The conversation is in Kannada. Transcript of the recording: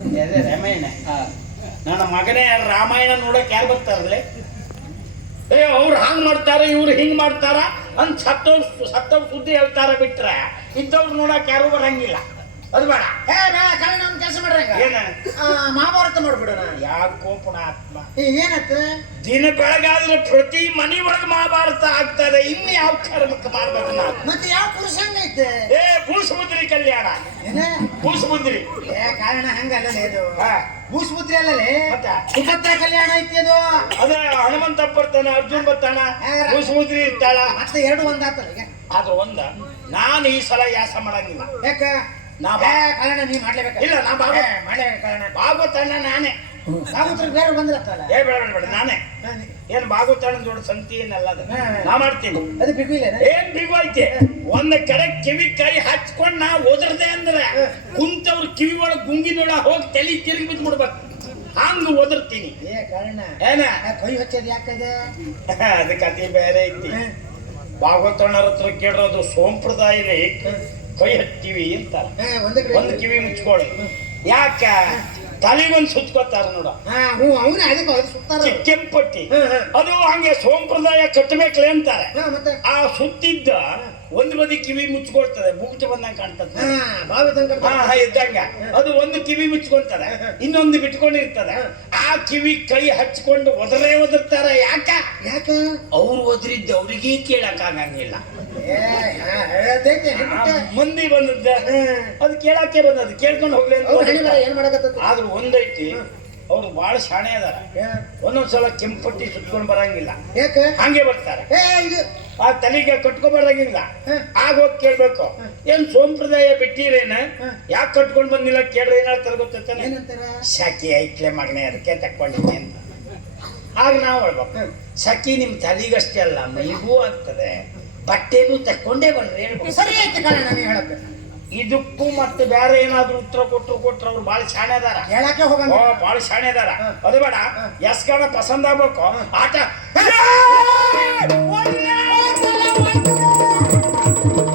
ರಾಮಾಯಣ ನನ್ನ ಮಗನೇ ರಾಮಾಯಣ ನೋಡಕ್ ಯಾರು ಬರ್ತಾರಲ್ಲೇ? ಅವ್ರು ಹಂಗ್ ಮಾಡ್ತಾರ ಇವ್ರು ಹಿಂಗ್ ಮಾಡ್ತಾರ ಅಂತ ಸತ್ತವ್ರ ಸುದ್ದಿ ಹೇಳ್ತಾರ ಬಿಟ್ರೆ ಇದ್ದವ್ರು ನೋಡಕ್ ಯಾರು ಬರಂಗಿಲ್ಲ. ಅದು ಬೇಡ. ನಮ್ ಕೆಲಸ ಮಾಡ್ರಿ ಏನ ಮಹಾಭಾರತ ಮಾಡ್ಬಿಡೋಣ. ಯಾಕೋ ಪುಣಾತ್ಮ ಏನತ್ತ ದಿನ ಬೆಳಗಾದ್ರೆ ಪ್ರತಿ ಮನಿ ಒಳಗೆ ಮಹಾಭಾರತ ಆಗ್ತದೆ. ಇನ್ನು ಯಾವ ಕರ್ಮಕ್ಕೆ ಮಾಡ್ಬೇಕು ನಾವು? ಮತ್ತೆ ಯಾವ ಪುರುಷಂಗ ಐತೆ? ಭೂಸುಮುದ್ರಿ ಕಲ್ಯಾಣ. ಭೂಸುಮುದ್ರಿ ಕಾರಣ ಹಂಗಲ್ಲ ಇದು. ಭೂಸುಮುದ್ರಿ ಅಲ್ಲೇ ಸುಭದ್ರ ಕಲ್ಯಾಣ ಐತಿ ಅದು. ಅದೇ ಹನುಮಂತ ಬರ್ತಾನ, ಅರ್ಜುನ್ ಬರ್ತಾನ, ಭೂಸುಮುದ್ರಿ ಇರ್ತಾಳ. ಮತ್ತೆ ಎರಡು ಒಂದಾತಲ್ಲ ಈಗ. ಆದ್ರೆ ಒಂದ ನಾನು ಈ ಸಲ ಯಾಸ ಮಾಡಂಗಿಲ್ಲ. ಯಾಕ? ಕಾರಣ ನೀ ಮಾಡ್ಲೇಬೇಕ. ಇಲ್ಲ ನಾ ಮಾಡ್ಲೇಬೇಕು ಕಾರಣ. ಭಾಗವತಣ್ಣ ನಾನೇ. ಭಾಗವತರು ಬೇರೆ ಬಂದಿರತ್ತಲ್ಲ. ಬೇಡ ನಾನೇ. ಏನ್ ಭಾಗವತಣ್ಣ ದೊಡ್ಡ ಸಂತಿ ಏನಲ್ಲ, ನಾ ಮಾಡ್ತೀನಿ. ಅದು ಬಿಗು ಇಲ್ಲ ಏನ್ ಬಿಗು ಐತೆ? ಒಂದ್ ಕಡೆ ಕಿವಿ ಕೈ ಹಚ್ಕೊಂಡ್ ನಾ ಓದರ್ದೆ ಅಂದ್ರೆ ಕುಂತವ್ರ ಕಿವಿ ಒಳಗ್ ಗುಂಗಿನೊಳ ಹೋಗಿ ತಲೆ ತಿರುಗಿ ಬಿದ್ಬಿಡ್ಬೇಕು. ಹಂಗ ಓದಿರ್ತೀನಿ. ಕಾರಣ ಏನ ಕೈ ಹಚ್ಚೋದು ಯಾಕದೆ? ಅದಕ್ಕೆ ಅತಿ ಬೇರೆ ಐತಿ. ಭಾಗವತಣ್ಣರ ಹತ್ರ ಕೇಳೋದು ಸಂಪ್ರದಾಯದಲ್ಲಿ ಕೈ ಹತ್ತೀವಿ ಅಂತಾರ. ಒಂದು ಕಿವಿ ಮುಚ್ಕೊಳ್ಳಿ. ಯಾಕ ತಲೆಗೊಂದು ಸುತ್ಕೋತಾರ ನೋಡ. ಕೆಂಪಟ್ಟಿ ಅದು ಹಂಗೆ ಸಂಪ್ರದಾಯ ಕಟ್ಟಬೇಕಲೆ ಅಂತಾರೆ. ಆ ಸುತ್ತಿದ್ದ ಒಂದು ಬದಿ ಕಿವಿ ಮುಚ್ಕೊಳ್ತದೆ, ಬುಗುಟ ಬಂದಂಗ ಕಾಣ್ತದೆ ಇದ್ದಂಗ. ಅದು ಒಂದು ಕಿವಿ ಮುಚ್ಕೊಂತದೆ, ಇನ್ನೊಂದು ಬಿಟ್ಕೊಂಡಿರ್ತದೆ. ಆ ಕಿವಿ ಕೈ ಹಚ್ಕೊಂಡು ಒದರ್ತಾರ. ಯಾಕ ಅವ್ರು ಒದರಿದ್ದ ಅವ್ರಿಗೇ ಕೇಳಕ್ ಆಗಂಗಿಲ್ಲ. ಮಂದಿ ಬಂದದ್ದ ಅದು ಕೇಳಕ್ಕೆ ಬಂದದ್ದು, ಕೇಳ್ಕೊಂಡು ಹೋಗ್ಲಿ ಅಂತ. ಆದ್ರೂ ಒಂದೈತಿ, ಅವ್ರು ಬಹಳ ಶಾಣೆ ಅದಾರ. ಒಂದೊಂದ್ಸಲ ಕೆಂಪಟ್ಟಿ ಸುತ್ಕೊಂಡ್ ಬರಂಗಿಲ್ಲ, ಹಂಗೆ ಬರ್ತಾರೆ. ಆ ತಲೆಗೆ ಕಟ್ಕೊಬಾರಂಗಿಲ್ಲ. ಆಗ ಹೋಗಿ ಕೇಳ್ಬೇಕು, ಏನ್ ಸಂಪ್ರದಾಯ ಬಿಟ್ಟಿರೇನ, ಯಾಕೆ ಕಟ್ಕೊಂಡ್ ಬಂದಿಲ್ಲ ಕೇಳ್ರಿ. ಏನ್ ಹೇಳ್ತಾರ ಗೊತ್ತಾನೆ? ಶಾಕಿ ಐಕ್ಲೆ ಮಗನೆ ಅದಕ್ಕೆ ತಕ್ಕೊಂಡಿದ್ದೆ ಅಂತ. ಆಗ ನಾವು ಹೇಳ್ಬೇಕು, ಸಖಿ ನಿಮ್ ತಲೆಗಷ್ಟೇ ಅಲ್ಲ ಮೈಗೂ ಆಗ್ತದೆ, ಬಟ್ಟೆನೂ ತಕ್ಕೊಂಡೇ ಬಂದ್ರೆ ಹೇಳ್ಬೇಕು. ಸರಿ ಆಯ್ತು ಕಾರಣ ನೀವು ಹೇಳಕ್ಕೆ. ಇದಕ್ಕೂ ಮತ್ತೆ ಬೇರೆ ಏನಾದ್ರು ಉತ್ತರ ಕೊಟ್ರು ಅವ್ರು ಬಾಳ ಶಾಣೆ ಅದಾರ. ಹೇಳಕ್ಕೆ ಹೋಗ ಬಾಳ ಶಾಣೆ ಅದಾರ. ಅದು ಬೇಡ, ಎಸ್ಗಾನ ಪಸಂದ್ ಆಗ್ಬೇಕು. ಆಟ